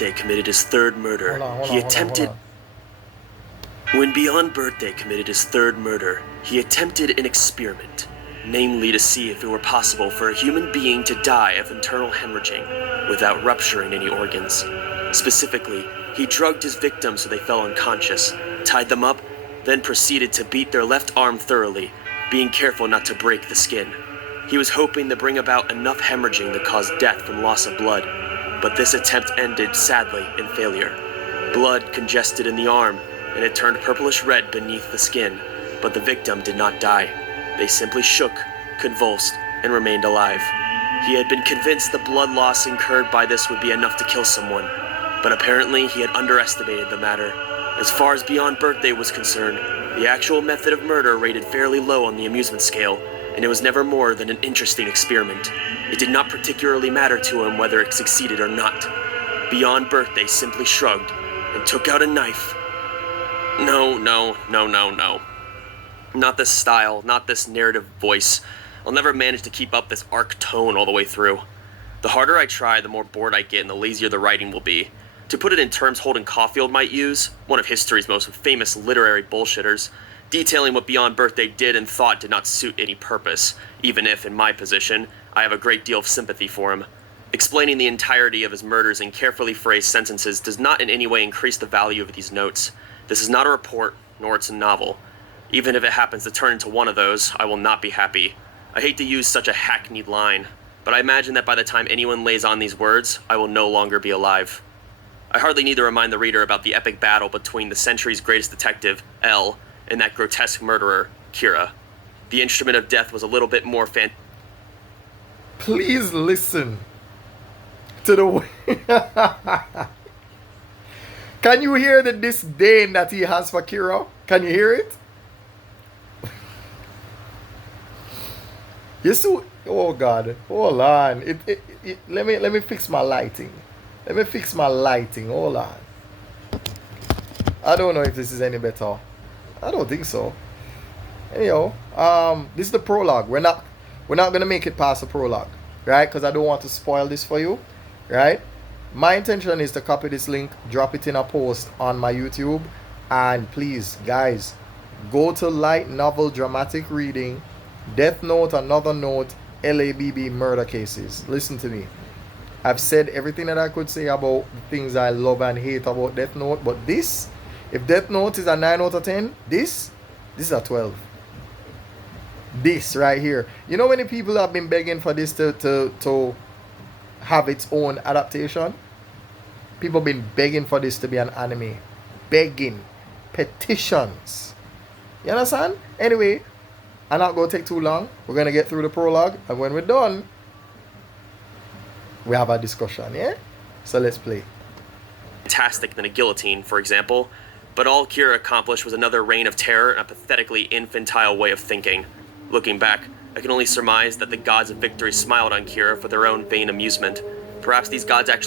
Birthday committed his third murder, When Beyond Birthday committed his third murder, he attempted an experiment, namely to see if it were possible for a human being to die of internal hemorrhaging without rupturing any organs. Specifically, he drugged his victims so they fell unconscious, tied them up, then proceeded to beat their left arm thoroughly, being careful not to break the skin. He was hoping to bring about enough hemorrhaging to cause death from loss of blood, but this attempt ended sadly in failure. Blood congested in the arm, and it turned purplish red beneath the skin, but the victim did not die. They simply shook, convulsed, and remained alive. He had been convinced the blood loss incurred by this would be enough to kill someone, but apparently he had underestimated the matter. As far as Beyond Birthday was concerned, the actual method of murder rated fairly low on the amusement scale, and it was never more than an interesting experiment. It did not particularly matter to him whether it succeeded or not. Beyond Birthday simply shrugged and took out a knife. No. Not this style, not this narrative voice. I'll never manage to keep up this arc tone all the way through. The harder I try, the more bored I get and the lazier the writing will be. To put it in terms Holden Caulfield might use, one of history's most famous literary bullshitters, detailing what Beyond Birthday did and thought did not suit any purpose, even if, in my position, I have a great deal of sympathy for him. Explaining the entirety of his murders in carefully phrased sentences does not in any way increase the value of these notes. This is not a report, nor it's a novel. Even if it happens to turn into one of those, I will not be happy. I hate to use such a hackneyed line, but I imagine that by the time anyone lays on these words, I will no longer be alive. I hardly need to remind the reader about the epic battle between the century's greatest detective, L, and that grotesque murderer, Kira. The instrument of death was a little bit more Please listen to the way... Can you hear the disdain that he has for Kira? Can you hear it? You see, oh God, hold on. Let me fix my lighting. Hold on. I don't know if this is any better. I don't think so. Anyhow, this is the prologue. We're not gonna make it past the prologue, right? Because I don't want to spoil this for you, right? My intention is to copy this link, drop it in a post on my YouTube, and please, guys, go to Light Novel Dramatic Reading, Death Note, Another Note, LABB Murder Cases. Listen to me. I've said everything that I could say about the things I love and hate about Death Note, but this, if Death Note is a 9 out of 10, this is a 12. This right here. You know many people have been begging for this to have its own adaptation? People have been begging for this to be an anime. Begging. Petitions. You understand? Anyway, I'm not going to take too long. We're going to get through the prologue, and when we're done, we have a discussion, yeah? So let's play. Fantastic than a guillotine, for example, but all Kira accomplished was another reign of terror and a pathetically infantile way of thinking. Looking back, I can only surmise that the gods of victory smiled on Kira for their own vain amusement. Perhaps these gods actually